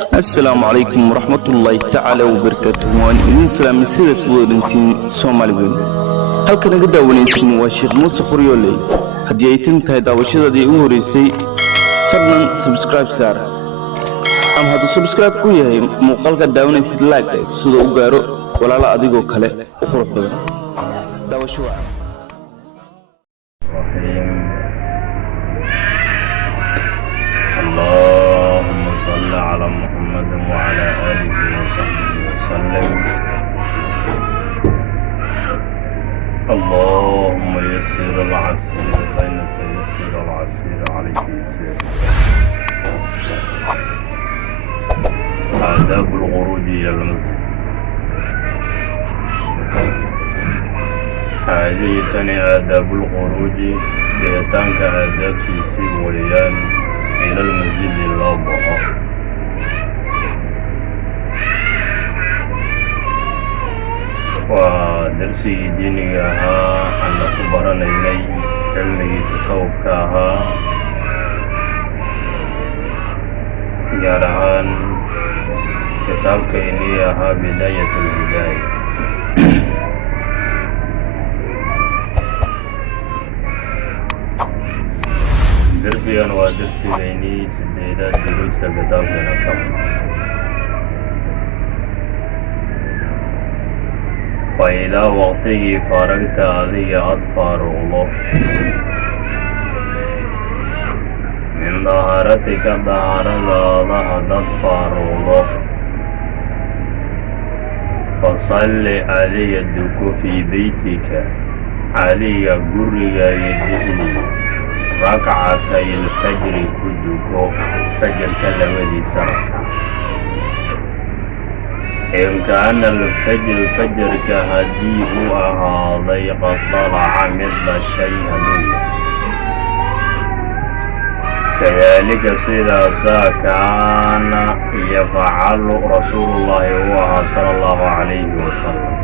السلام عليكم ورحمة الله تعالى وبركاته. وإن سلام سيدة ودنتين سومالي وين هل كان قد ونيسين وشيخ موسى خريولي هدي أيتن تهيدا وشيدة دي أوريسي فضلا سبسكرايب سار أم هادو سبسكرايب كوية مقالك داونيسي لايك سودو وغارو ولا لا أديقو كالي أخرى بدا داو شوع اللهم صل على محمد وعلى آله وصحبه وسلم. اللهم يسر العسير فإن تيسير العسير عليك يسير. آداب الخروج إلى المسجد. هذه تاني آداب الخروج بيتانك آداب تيسي وليان إلى المسجد الأضحى. ودرسي ديني أن أخبرنا إلي علمي تصوف جارهان كتاب كيني بداية البداية. درسي أنا ودرسي بيني سديدا دروس كتاب كنكم. فإذا وقتي فارقت علي أطفال الله من ظهرتك ظهر الله أطفال الله فصل علي الدك في بيتك علي قري يدهني ركعتي الفجر كدكو فجر كلمة سرح. إن كان الفجر فجر كهديه أهاضي قد طلع مثل الشيء هدوه كذلك سيدا كان يفعل رسول الله صلى الله عليه وسلم.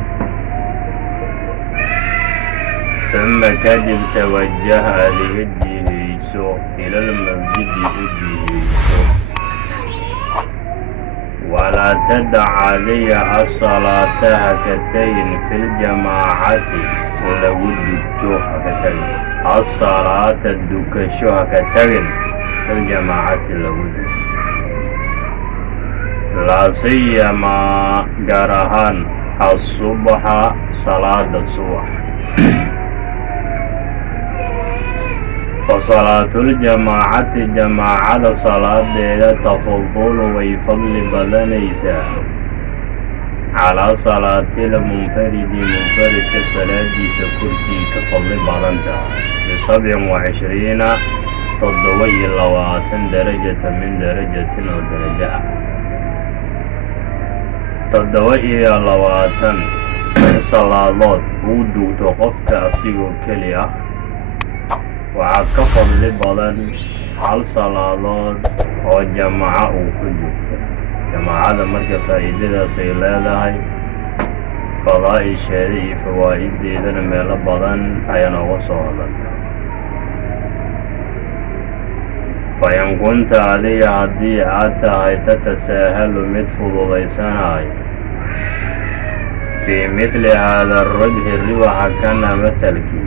ثم كذب توجه لهديه إلى المسجد هديه ولا تدع علي الصلاة هكتين في الجماعة ولو الدكتو هكتين الصلاة الدكشو هكتين في الجماعة لو لا سيما جارهان الصبح صلاة الصبح. فصلاة الجماعة جماعة صلاة تفضل ويفضل بدنيسا على صلاة المنفرد منفرد كصلاة سكرتي كفضل بدنتا ب27 تضوي لواتن درجة من درجة ودرجة تضوي لواتن صلاة ودو توقفك أصيغو كليا waxaa ka fadli badan hal salaadood oo jamaaco uu ku jirto. jamaacada marka faa'iidadaasay leedahay fadaa'isheeda iyo fawaa'ideedana meelo badan ayaan uga soo hadalnay. fain kunta adiga haddii aad tahay tatasaahalu mid fududaysanayo fii mithli haada arajhi riwaxa kana mathalkii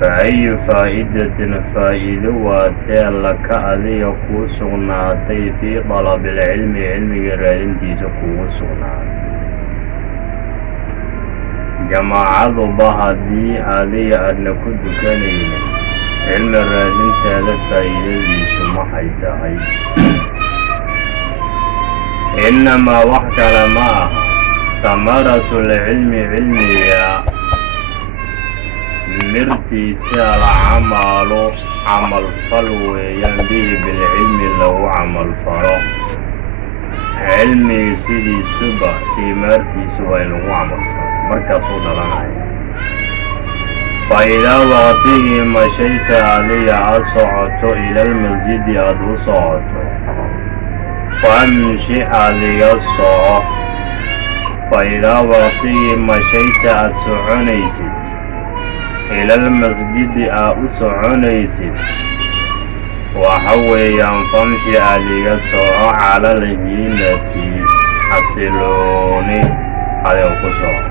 فأي فائدة فائدة واتلك أذي كوسغناتي في طلب العلم علم جرائنتي سكوسغنات جماعة بهدي أذي أن كنت كنين علم الرادين تالا فائدة سمحيتهي إنما وحك لما ثمرة العلم علمية مرتيسا العمل عمل فلو ينبي بالعلم له عمل فلو علمي سيدي سبا في مرتيس وينه عمل فلو مركز صدرنا. فإذا وقته مشيت علي أصعدت إلى المسجد أدو صعدت فامشي علي الصعد. فإذا وقته مشيت أتسعنيسي إلى المسجد أسعنيسي waxa weeyaan famshi adiga soco cala alhiinati xasilooni adiga ku soco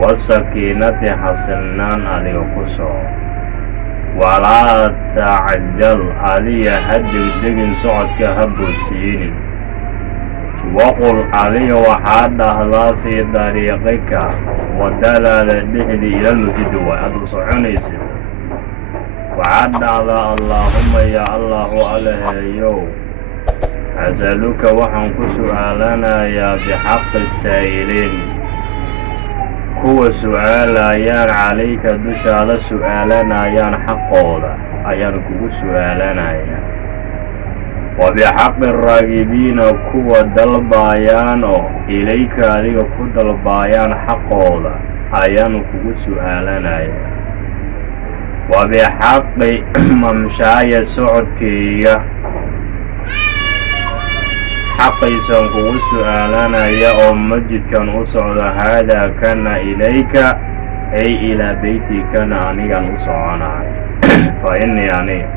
wasakiinati xasilnaan adiga ku soco walaa tacjal adiga ha degdegin socodka ha boodsiinin waqul adiga waxaa dhahdaa fii dariiqika waddadaada dhexdii ilalmasjidi waay hadduu soconaysid waxaad dhahdaa allaahuma yaa allahu alaheeyow asaluka waxaan ku su'aalanayaa bixaqi saa'iliin kuwa su'aalayaan calayka dushaada su'aalanayaan xaqooda ayaan kugu su'aalanayaa wa bixaqi raagibiina kuwa dalbaayaan oo ilayka adiga ku dalbaayaan xaqooda ayaan kugu su'aalanayaa wa bixaqi mamshaaya socodkayga xaqiisaan kugu su'aalanaya oo masjidkan u socdo haadaa kana ilayka ay ilaa beytikana anigan u soconayo fa innii aniga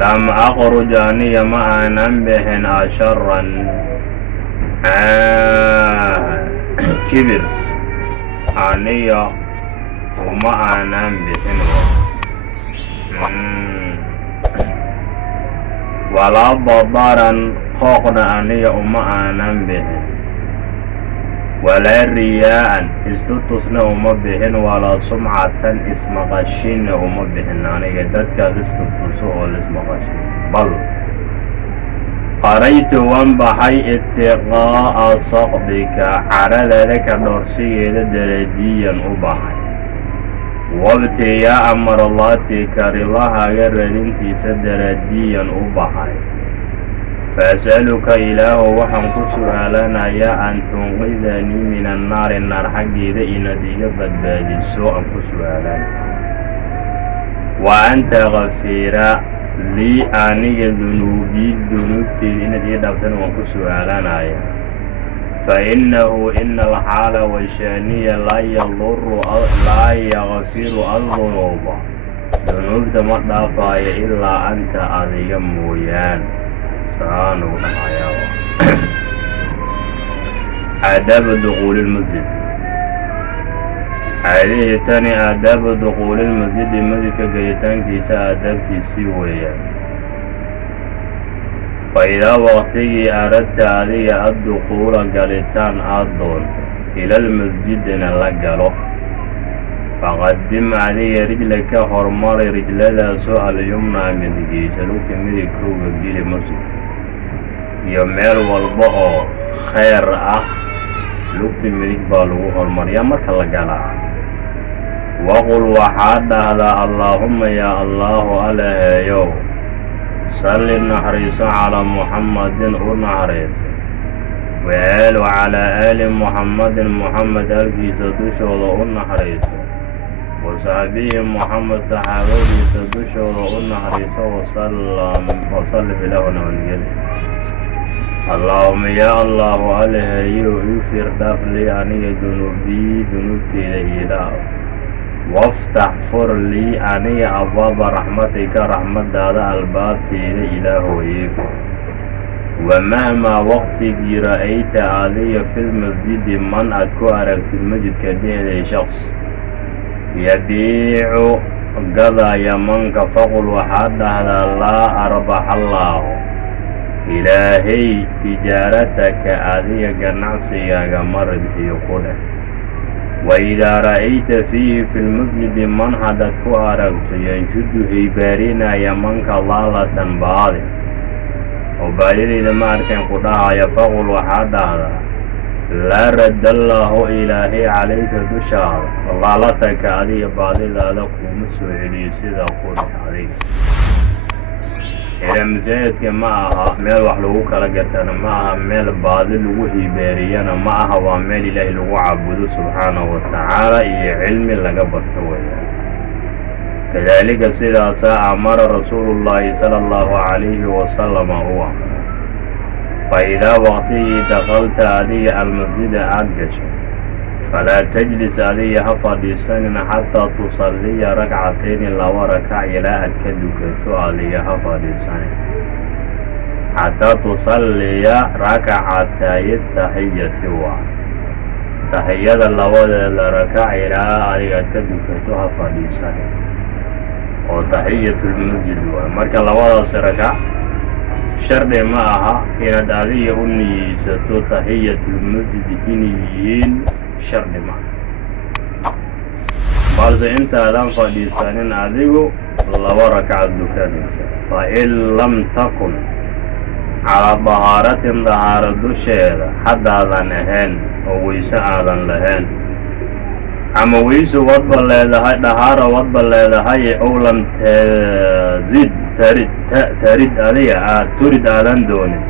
lam aqruj aniga ma aanan bixin asharan kibir aniga uma aanan bixin walaa badaran qooqna aniga uma aanan bixin walaa riyaa'an istutusna uma bixin walaa sumcatan ismaqashinna uma bixin aniga dadkaad istutuso oo laismaqashin bal qaraytu waan baxay itiqaa'a saqdika caradaada ka dhoorsigeeda daradiyan u baxay wabtigaa'a marlaatika rilahaaga radintiisa daradiyan u baxay faas'aluka ilaahu waxaan ku su'aalanayaa an tunqidanii min annaari naar xaggeeda inaad iga badbaadiso aan ku su'aalanaya wa an takfira lii aniga dunuubteyda inaad ii dhaaftan waan ku su'aalanaya fa innahu ina alxaala washaaniya laa yakfiru aldunuuba dunuubta ma dhaafaayo ilaa anta adiga mooyaan saanuu dhahayaaba aadaabu duquuli lmasjid caadihii tani aadaabu duquuli lmasjidi masjidka gelitaankiisa aadaabkiisii weeyaan fa idaa waqtigii aradta adiga adduquula galitaan aad doonto ilalmasjidina la galo faqadim adiga rijlaka hormari rijladaasoo alyumnaa midigaysa lugta midigkowga geli masjidka iyo meel walba oo khayr ah lugta midig baa lagu hormariyaa marka la galaa waqul waxaad dhahdaa allaahumma yaa allaahu alaheeyow salli naxariiso calaa muxammadin u naxariiso wacalaa aali muxammadin muxamed aalkiisa dushooda u naxariiso wasaxbihi muxamed saxaabadiisa dushooda u naxariiso wasalli bilahu nabadgeli allaahuma yaa allaahu alaheeyow igfir dhaaf lii aniga dunuubteyda ii dhaaf waftax fur lii aniga abwaaba raxmatika raxmadaada albaabteeda ilaahow ii fur wamahmaa waqtigii ra'ayta adiga filmasjidi man aad ku aragtid masjidka dhexday shaqs yabiicu gadaya manka faqul waxaad dhahdaa laa arbaxallaahu ilaahay tijaarataka adiga ganacsigaaga ma ribxiyo ku dheh waidaa ra'ayta fiihi fi lmasjidi man haddaad ku aragto yanshudu haybaarinaya manka laalatan baadi oo baadidayda ma arkayn ku dhahaya faqul waxaa dhahdaa laa raddallaahu ilaahay calayka dushaada laalataka adiga baadidaada kuuma soo celiyo sidaa ku dheh adiga ila masaajidka ma aha meel wax lagu kala gatana ma aha meel baadi lagu hibaariyana ma aha waa meel ilaahay lagu caabudo subxaanahu wa tacaala iyo cilmi laga barto weeyaan kadaalika sidaasaa amara rasuulullaahi sala allahu calayhi wasalama u amray fa idaa waqtigii dakhalta adiga almasjida aad gashay فلا تجلس علي هفديسان حتى تصلي ركعتين لو ركع إلى أكدك علي هفديسان حتى تصلي ركعتي التحية تحية لو ركع إلى أكدك هفديسان وتحية المسجد مركا لو ركع شرط معها إن دالي أني ستو تحية المسجد إنيين شرط معها بس أنت لم فديسان أديو لو ركع الدكان فإن لم تكن على ظهارة الشيء حتى هذا نهان وويس هذا لهان أما ويس وضب لهاي دهارة وضب لهاي أو لم تزيد تريد عليها تريد أن دوني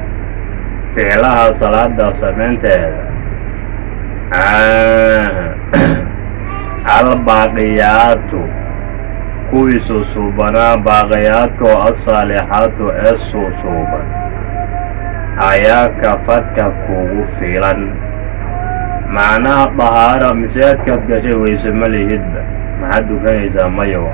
فعلها صلاة سمنتها الباقيات كويس صوبنا باقيات الصالحات الصوبا أياك فتك كوغو فيلا معناها طهارة مسيادك بقشي ويسمى لي هدبة ما حدو كان يسمى يوا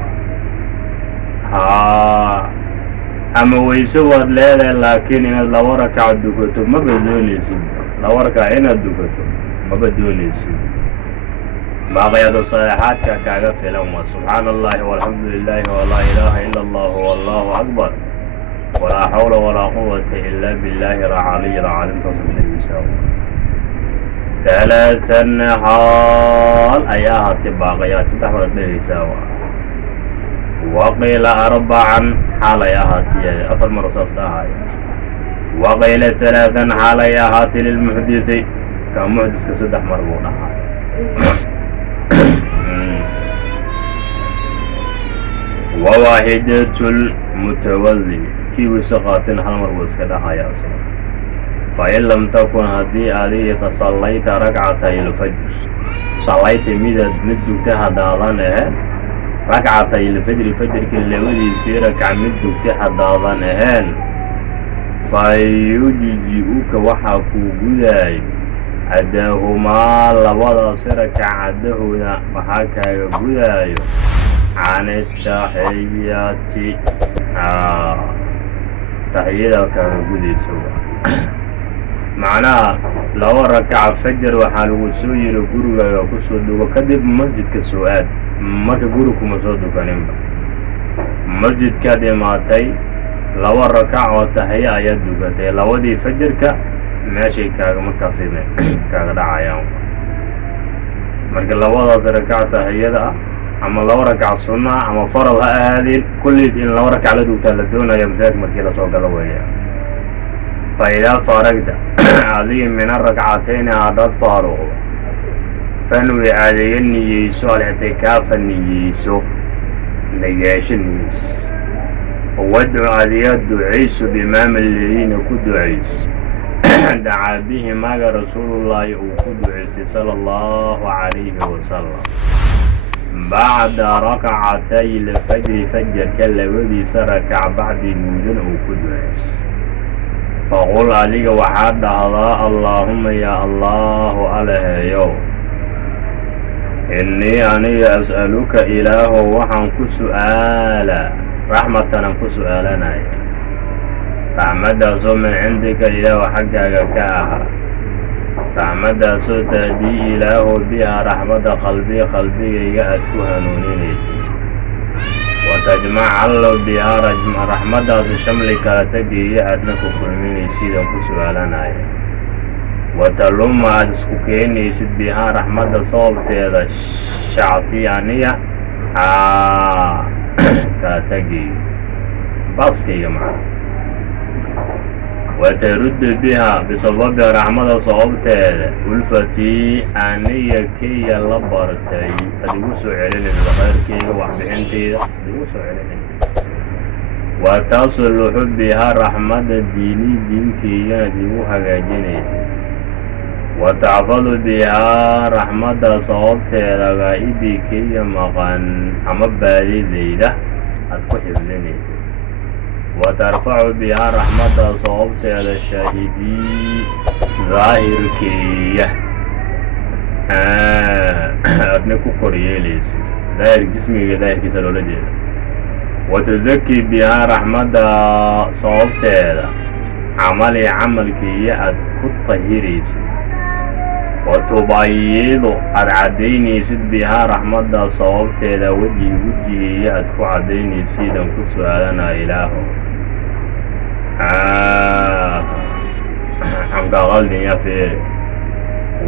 أما ويسوى ليلة لكن إن لو ركع الدكتور ما بدوني سيد لو ركع إن الدكتور ما بدوني سيد باقيات الصالحات كاكا في الأمة سبحان الله والحمد لله ولا إله إلا الله والله أكبر ولا حول ولا قوة إلا بالله العلي العظيم تصل يساوي ثلاثا حال أيها باقيات تحمل يساوي وقيل أربعا حال يهاتي أفر مرصاص لها وقيل ثلاثا حال يهاتي للمحدث كمحدث كسدح مربوطة وواحدة المتوذي كي وسقات هل مربوط كدها يا أصلا فإن لم تكن هذه تصليت ركعتي الفجر صليت مدد تهدالانها ركعتي الفجر كل ودي سيرك عمدك تحضاضان أهان فيجيئوك وحاكو قداي عداهما لوضع سيرك عدهنا وحاكا قداي عن التحيات تحياتك قدي سوا معناها لو ركع فجر وحالو سوير قروة وكسود وكذب مسجد كسواد marka guri kuma soo dukaninba masjidkaad imaatay laba rakac oo taxiya ayaad dukatay labadii fajirka meeshay kaaga markaasina kaaga dhacayaan marka labadaas rakac taxiyada ah ama laba rakac sunna ama farad ha ahaadeen kulli in laba rakac la dugtaa la doonayo masaajid markii la soo galo weeyaan faidaa faragda adiga min rakcatayn haddaad faaruqdo فنوي علي النيسو الاعتكاف النيسو نجاش النيس وادعو علي الدعيس بإمام الذين كدعيس دعا به ما رسول الله وكدعيس صلى الله عليه وسلم بعد ركعتي الفجر فجر كلا ودي سركع بعد نودن وكدعيس فقل عليك وحد الله اللهم يا الله عليه يوم إني أنا أسألك إله وحن كسؤالا رحمة كسؤالنا فعمد سو من عندك إله حقك كاها فعمد سو تهدي إله بها رحمة قلبي يأتها نونيني وتجمع الله بها رحمة شملك تجي يأتنك كلميني سيدا كسؤالنا وتلوم أدسكيني سد بها رحمة صوبت هذا الشعطيانية كاتجي بس يا جماعة وترد بها بسبب رحمة صوبت هذا والفتي أنية كي لبرتي أدوسو علين الغير كي وحبهنتي أدوسو علين وتصل بها رحمة الديني دين كي يدوها جاجينيتي وتعفض بها رحمة صوبت لغائبي كي مغان عمبالي ليلة أتكحب لني وترفع بها رحمة صوبت للشاهدي ظاهر كي أدنى كورياليس داير جسمي داير كيسا لولا جيدا وتزكي بها رحمة صوبتها عملي عملك يأد كطهيريس وتبيض العديني سد بها رحمة صوبتها وجهي يأد كعديني سيدا كسؤالنا إله عم قالني يا في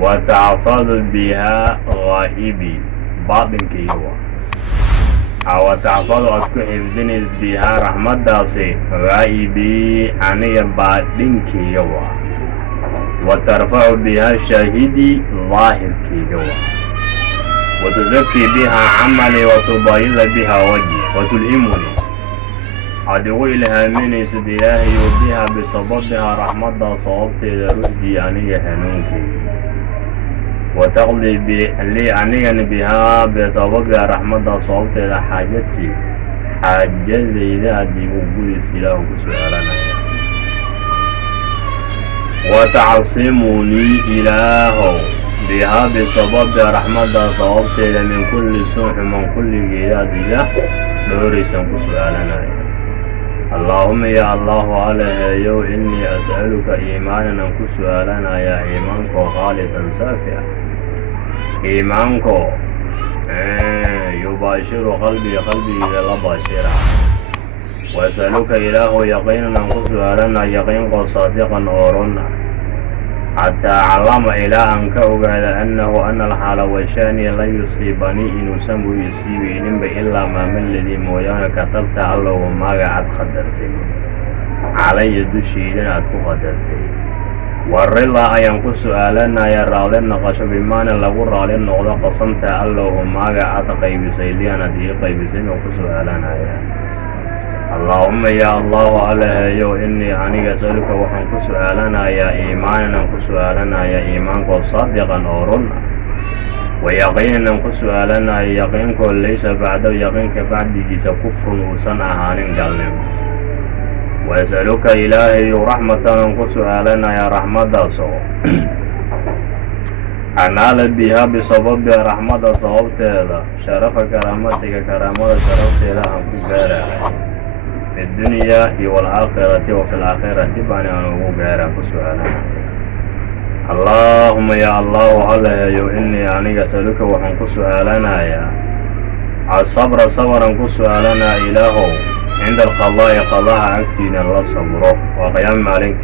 وتحفظ بها غائبي باطنك يوا أو تحفظ أسكو حفظني بها رحمة داسي غائبي عني باطنك يوا وترفع بها شاهدي ظاهرك يوا وتزكي بها عملي وتبيض بها وجهي وتلهمني عدو إلهاميني سد إلهي وبها بسببها رحمة صوبتي لرشدي عني هنونك وتقضي لي عني بها بسببها رحمة صوبتي لحاجتي حاجة إذا أدي وقودي سلاح بسؤالنا وتعصمني إله بها بسببها رحمة صوبتي من كل سوء من كل جياد له دوريسا بسؤالنا اللهم يا الله عليه يو إني أسألك إيمانا كسؤالنا يا إيمانك خالصا سافيا إيمانك يباشر قلبي إذا لا باشرا وأسألك إله يقينا كسؤالنا يقينك صادقا أورنا حتى علم إلى أنك أقال أن الحال وشاني لا يصيبني إن سمو يصيبني إلا ما من الذي مويانا كتبت الله وما قعد قدرتي علي دشيدنا أتكو قدرتي والرلا أينكو سؤالنا يا رالين نقش بمانا لغو رالين نغضا قصمت الله وما قعد قيبسي لينا دي قيبسي نقو سؤالنا يا اللهم يا الله عليه يو إني أني أسألك وحن كسؤالنا يا إيماننا كسؤالنا يا إيمانك صادقا أورنا ويقيننا كسؤالنا يقينك ليس بعد يقينك بعد جيس كفر وسنع هانين قلنا وأسألك إلهي رحمة كسؤالنا يا رحمة داسو أنال بها بسبب رحمة صوبتها شرف كرامتك كرامة شرفتها أنكو بارا في الدنيا والآخرة وفي الآخرة بعني أنه غير سؤالا اللهم يا الله عليه يو إني أني أسألك وحن سؤالنا يا الصبر صبرا سؤالنا إله عند القضاء قضاء عكتنا الله صبره وقيام عليك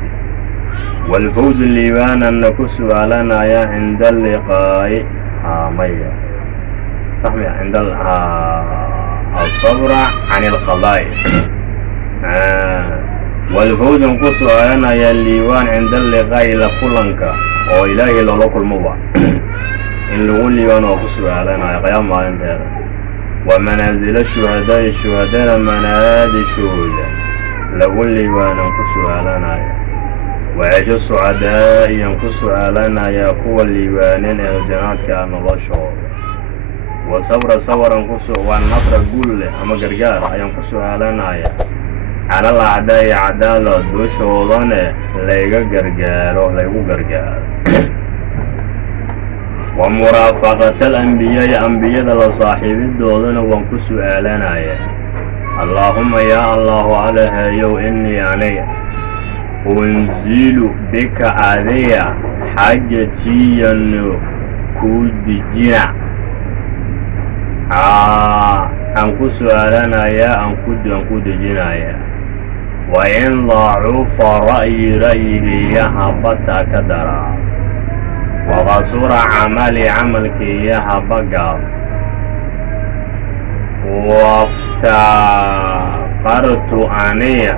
والفوز الليبان أنك سؤالنا يا عند اللقاء ميا صحيح عند الصبر عن القضاء والفوز انقصوا أنا يا الليوان عند اللقاء لكلنك وإلهي لوك المبع إن لغو الليوان وقصوا علينا يا قيام ما أنت ومنازل الشهداء منازل الشهداء لغو الليوان انقصوا علينا وعيش السعداء ينقصوا علينا يا قوة الليوانين الجنات كأن الله شعور وصبر انقصوا والنصر قول أما قرقار ينقصوا علينا يا على الأعداء عدالة دوشودنا ليغا غرغارو ومرافقة الأنبياء لصاحب الدولنا وانكو سؤالنا يا اللهم يا الله عليها يو إني علي أنزل بك علي حاجتي ينو كود جنا أنكو سؤالنا يا أنكو جنا يا وإن ضعف رأيي يا هبط كدرا وغصور عملك يا هبقى وافتقرت أني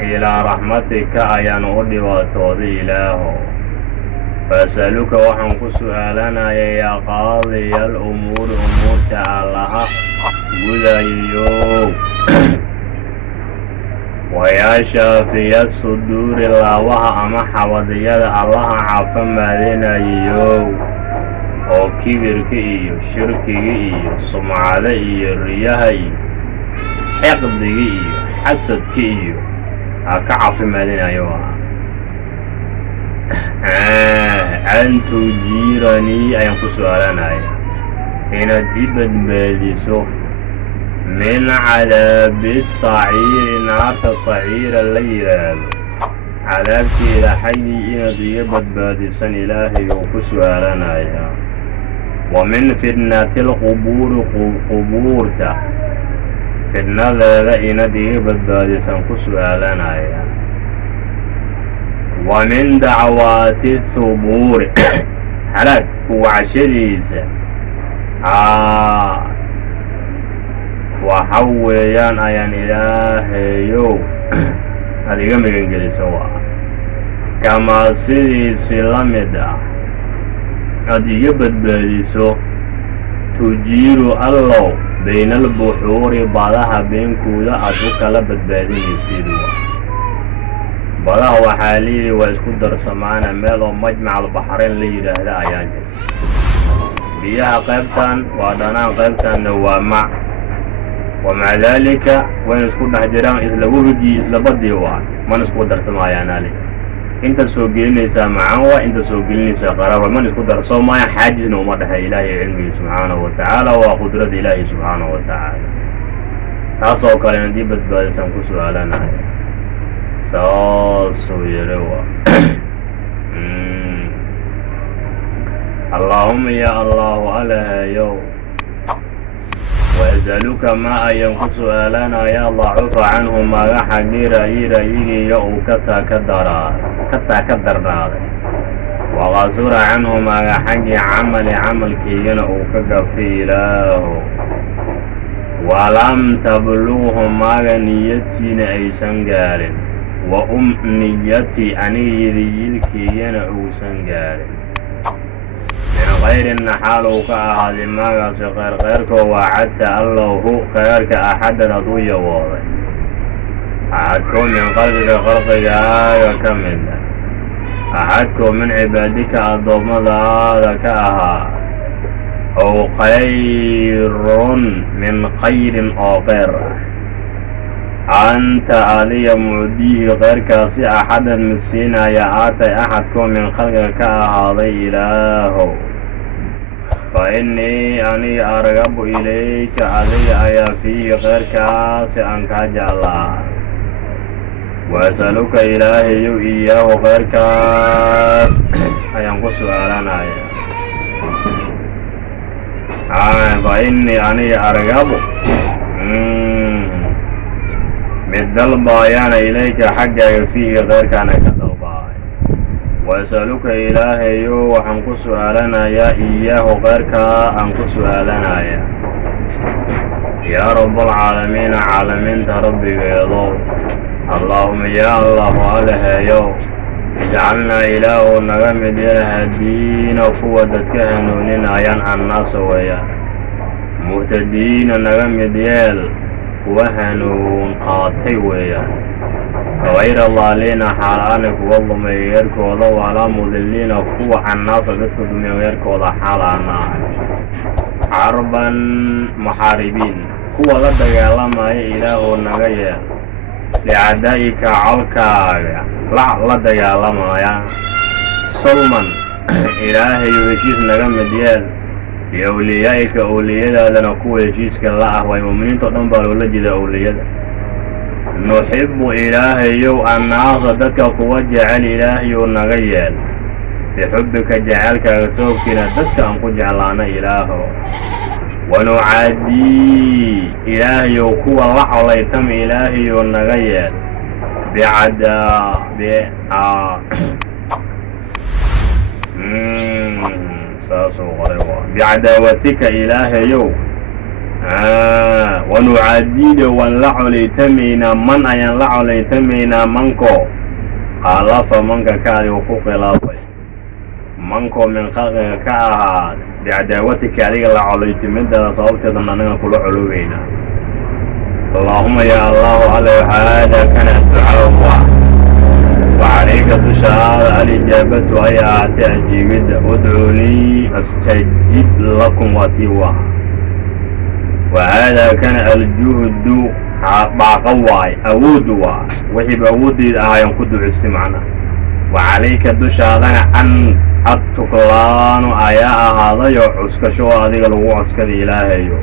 إلى رحمتك أيان أولي وتوضي إله فأسألك وحنك سؤالنا يا قاضي الأمور تعالها قذيو ويا شافي الصدور الله أما حوضيات الله عفا مالينا يو أو كبرك إيو شرك إيو سمعة إيو رياها إيو حقد إيو حسد إيو كعفا مالينا يو an tujiiranii ayaan ku su'aalanaya inaad i badbaadiso min cadaabi saciiri naarta saciira la yidhaahdo cadaabteeda xaggii inaad iga badbaadisan ilaahay oo ku su'aalanaya wa min fitnati lqubuuri qubuurta fitnadeeda inaad iga badbaadisan ku su'aalanaya wa min dacwaati thubuuri halaag kuwacashadiisa waxa weeyaan ayaan ilaahayow aad iga magangeliso waa kamaa sidiisi la mid ah aad iga badbaadiso tujiiru allow bayna albuxuuri badaha beenkooda aad u kala badbaadinaysid badaha waxaa layidhi waa isku darsamaana meel oo majmac albaxrayn la yidhaahda ayaa jirta biyaha qaybtan waa dhanaan qaybtanna waa mac ومع ذلك وين اسكو دحجران isla wabigii isla badii waa man isku darsamayaan ali inta soo gelinaysa macaan waa inta soo gelinaysa qaraba man isku darsamaya xaajisna uma dhahay ilaahay cilmiga subhanahu wa ta'ala wa qudrada ilaahay subhanahu wa ta'ala taasoo kale hadii badbaadisan ku su'aalanaya soo yerewa Allahumma ya Allah alaha yow وأسألك ما ينقص آلانا يا الله عفو عنه ما حقير يجي يو كتا كدر وغصور عنه ما حقي عمل كينا وكقف إله ولم تبلغه ما نيتي أيسان قال وأمنيتي أني يريد كينا أوسان قال غير النحال وكأهد ما غيرك وعدت الله خيرك أحد رضوية واضح أحدكم من قلبك خلقك كمل أحدكم من عبادك الضم ذلك أو خير من خير آخر أنت علي موديه غيرك سي أحدا مسينا يا آتي أحدكم من خلقك هذا إله فإني أني أرغب إليك علي أيا في غيرك سأنك جعلا وأسألك إلهي إياه غيرك أينقص علينا فإني أني أرغب بالدلب أيانا إليك حقا فيه غيرك أنا كدلب وأسألك إلهي وحنقص سؤالنا يا إياه غيرك أنقص سؤالنا يا رب العالمين عالمين ربي يضو اللهم يا الله عليها يو اجعلنا إله نغمد الهدين قوة كهنوننا ين الناس ويا مهتدين نغمد يال وهنون قاطي ويا غير الضالين حالانك والله ما يركض ولا مذلين قوة الناس تدخل من يركض حالانا حربا محاربين قوة لدى لما إله نغير لعدائك علكا لا لدى لما يا صلما إلهي يوشيس نغم ديال لأوليائك أولياء لنا قوة يشيسك الله ومؤمنين تنبال ولجد أولياء نحب إلهي الناس دك قوة جعل إلهي نغير بحبك جعلك رسولكنا دك أنقو جعلنا إله ونعادي إلهي قوة الله عليتم إلهي نغير بعداوتك إلهي ونعديد ونلعلي تمينا من أين لعلي تمينا منكو خالف منك كاري وقوق لافي منكو من خلقك كأهاد بعداوتك عليك لعلي تمد صوبت ضمننا كل علوينا اللهم يا الله على هذا كان الدعاء وعليك تشاء الإجابة هي أعجبت ادعوني أستجب لكم واتيوا وهذا كان الجهد باقواي أودوا وحب أودي ينقض استمعنا wacalayka dushaadana adtuklaanu ayaa ahaadayo cuskasho adiga lagu cuskada ilaahayo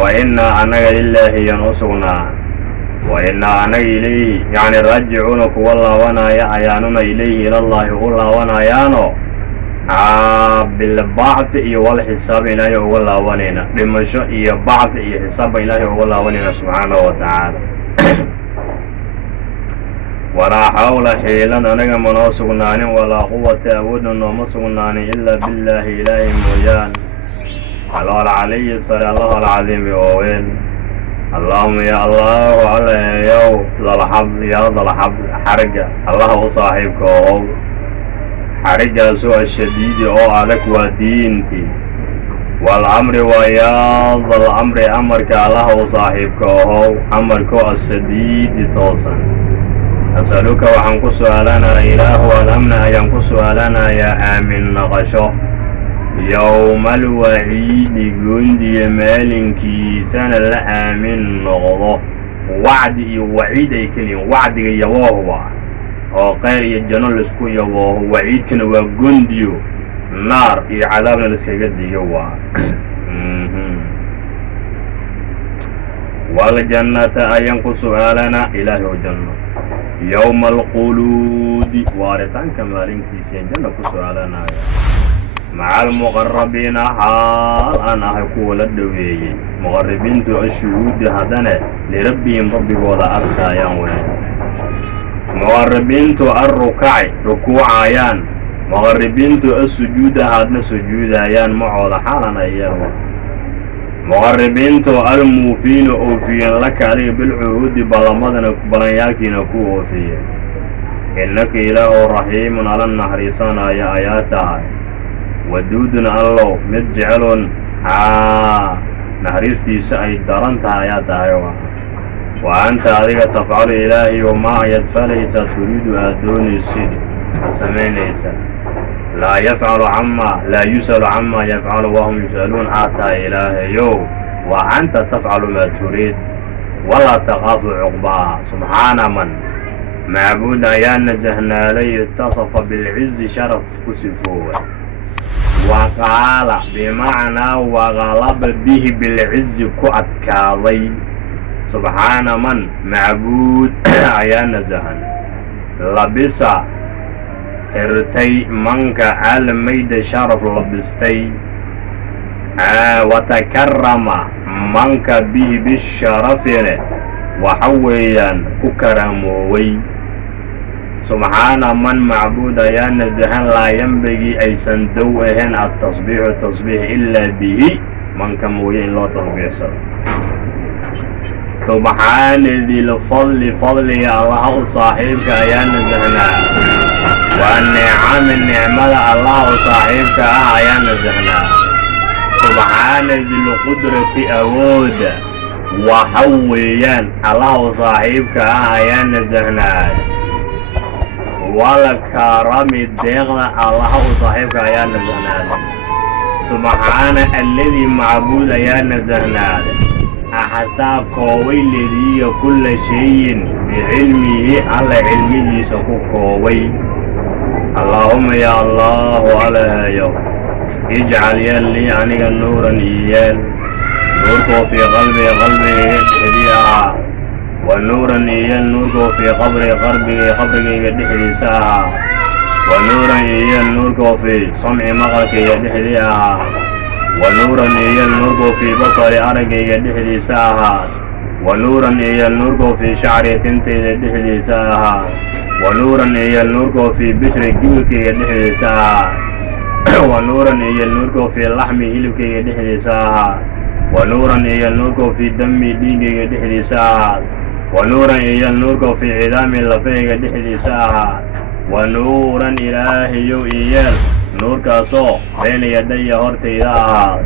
wa innaa annaga lilaahi yaan u sugnaa wa innaa annaga ilayhi yacni raajicuuna kuwa laabanaya ayaanuna ilayhi ilallaahi u laabanayaano bilbacdi iyo walxisaab ilaahay uga laabanayna dhimasho iyo bacdi iyo xisaabba ilaahay uga laabanayna subxaanahu wa tacaala walaa xawla xiilan anaga manoo sugnaanin walaa quwata awoodna nooma sugnaanin ilaa billaahi ilaahay mooyaan alal caliyi sare allahu alcadiimi ooween allaahuma ya allaahu allaheeyow dalxab xarigga allaha u saaxiibka ohow xariggaasoo ashadiidi oo adag waa diintii walamri waa yaadal amri amarka allaha u saaxiibka ohow amarkoo asadiidi toosan asaluka waxaan ku su'aalanayaa ilaahu alamna ayaan ku su'aalanayaa aamin naqasho yowmal waciidi goondiga maalinkiisana la aamin noqdo wacdi iyo waciid ay keliyiin wacdiga yaboohwa oo qayr iyo janno laisku yabooho waciidkana waa gondiyo naar iyo cadaabna laiskaga digo waa waljannata ayaan ku su'aalanaa ilaahi oo janno yowma alquluudi waaritaanka maalinkiisaan janno ku su'aalanaya maca almuqarabiina xaal aan ahay kuwa la dhoweeyey muqarabiintu ashuhuudi haddana lirabbihim rabbigooda arkaayaan weyn muqarabiintu arrukaci rukuucayaan muqarabiintu assujuuda haadna sujuudayaan macooda xaalan ayaga muqarabiintu almuufiina oofiyen laka adiga bilcuhuudi ballamadana ballanyaalkiina ku oofiyeen innaka ilaahu raxiimun ala naxariisanaya ayaa tahay waduudun allow mid jeceloon naxariistiisa ay daran tahay ayaa tahay wa anta adiga tafcalu ilaahi wamaa ayaad falaysaa turiidu aad doonaysid aad samaynaysa laa yus'alu camaa yafcalu wahum yus'aluun aad tahay ilaahayow wa anta tafcalu maa turiid walaa taqaafu cuqbaa subxaana man macbuud ayaa najahnaalay itasafa bilcizi sharaf ku sifoowa waqaala bimacnaa waqalaba bihi bilcizi ku adkaaday subxaana man macbuud ayaa najahan labisa xirtay manka calamayda sharaf labistay watakarama manka bihi bisharafine waxa weeyaan ku karaamooway subxaana man macbuud ayaa najahan laa yanbagii aysan dow ahayn adtasbiixu tasbiix ilaa bihi manka mooye in loo tasbiixsado subxaana dilfadli fadliga allaha u saaxiibka ayaa najahnaa waa nicami nicmada allaha u saaxiibka ah ayaa najahnaa subxaana dilqudrati awooda waxa weeyaan allaha u saaxiibka ah ayaa najahnaa walkarami deeqda allaha u saaxiibka ayaa najahnaaday subxaana alladii macbuud ayaa najahnaaday axsaa koobay lediya kulla shayin bicilmihi alla cilmigiisa ku koobay allaahuma yaa allaahu alahayow ijcal yeel lii aniga nuuran iyeel nuurkoo fii qalbiga dhexdii ahaa wa nuuran iyeel nuurkoo fii qabrigayga dhexdiisa ahaa wa nuuran iyeel nuurkoo fii samci maqalkayga dhexdii ahaa wa nuuran iyeel nuurkoo fii basari araggayga dhexdiisa ahaa wa nuuran iyeel nuurkoo fii shacri tintayda dhexdiisa ahaa wa nuuran iyeel nuurkoo fii bishri gibilkayga dhexdiisa ahaa wa nuuran iyeel nuurkoo fii laxmi hilibkayga dhexdiisa ahaa wa nuuran iyeel nuurkoo fii dami dhiigayga dhexdiisa ahaa wa nuuran iyeel nuurkoo fii cidaami lafayga dhexdiisa ahaa wa nuuran ilaahayow iyeel nuurkaasoo bayna yadaya hortayda ahaa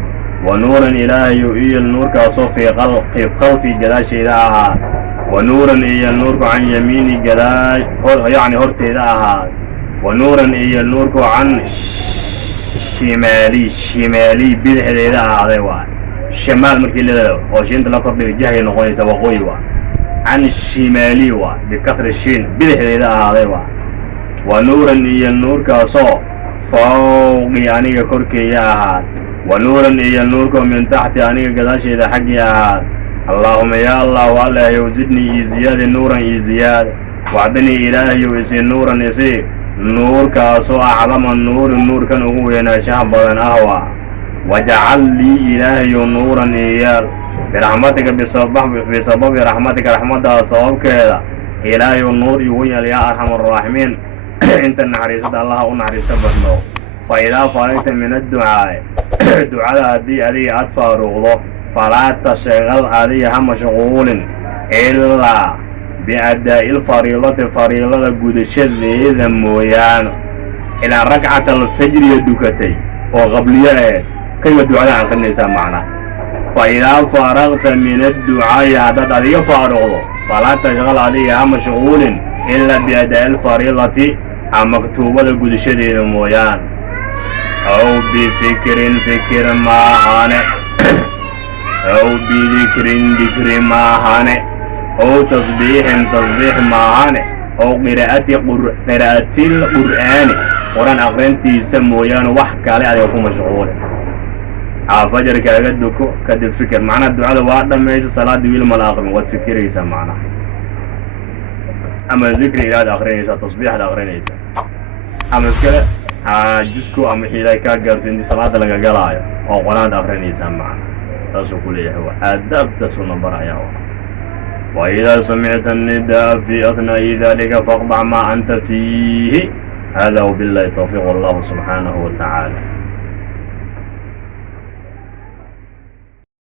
wa nuuran ilaahayow iyeel nuurkaasoo fii qalfi gadaashayda ahaa wa nuuran iyeel nuurku can yamiini yacni hortayda ahaa wa nuuran iyeel nuurku can shimaali bidixdayda ahaaday waa shimaal markii leedahay oo shiinta la kordhiga jahgay noqonaysa waqooyi waa عن الشمالي بكثر الشين بدح إذا هذا ونورا إيا النور كاسو فوقي أنيق كركي يا هاد ونورا إيا النور من تحت أنيق قداش إذا حقي يا هاد اللهم يا الله والله يوزدني زيادة نورا زيادة وعدني إلهي ويسي نورا يسي نور كاسو أعظم النور كان هو يناشاه بدن أهوى وجعل لي إلهي نورا إيال برحمتك بسبب رحمتك رحمتها صواب كذا إلهي النور يويل يا أرحم الراحمين انت نحريصت الله ونحريصت بدنو فإذا فرغت من الدعاء دعاء هذه أدفع رغضه فلا تشغل هذه هم مشغول إلا بأداء الفريضة قد شذي ذمويان إلى ركعة الفجر يدكتي وغبلية كيف الدعاء عن النساء معنا فإذا فرغت من الدعاء عدد هذه فارغه فلا تشغل هذه هم مشغول إلا بأداء الفريضة مكتوبة قد شذي ذمويان أو بفكر ما هانئ أو بذكر ما هانئ أو تصبيح ما هانئ أو قراءة القرآن أقرنتي سمويان وحكى عليه يكون مشغول فجر كأجدكو كد الفكر معنى الدعاء وعد ما يجي صلاة دويل ملاقم والفكر يسمعنا أما الذكر إلى آخرين يسا تصبيح الآخرين يسا أما الذكر جسكو أما حيلاك قرسين دي صلاة لغا قلايا أو قرآن آخرين يسمعنا تاسو كليه هو أدب تسونا برايا هو وإذا سمعت النداء في أثناء ذلك فاقضع ما أنت فيه هذا وبالله التوفيق والله سبحانه وتعالى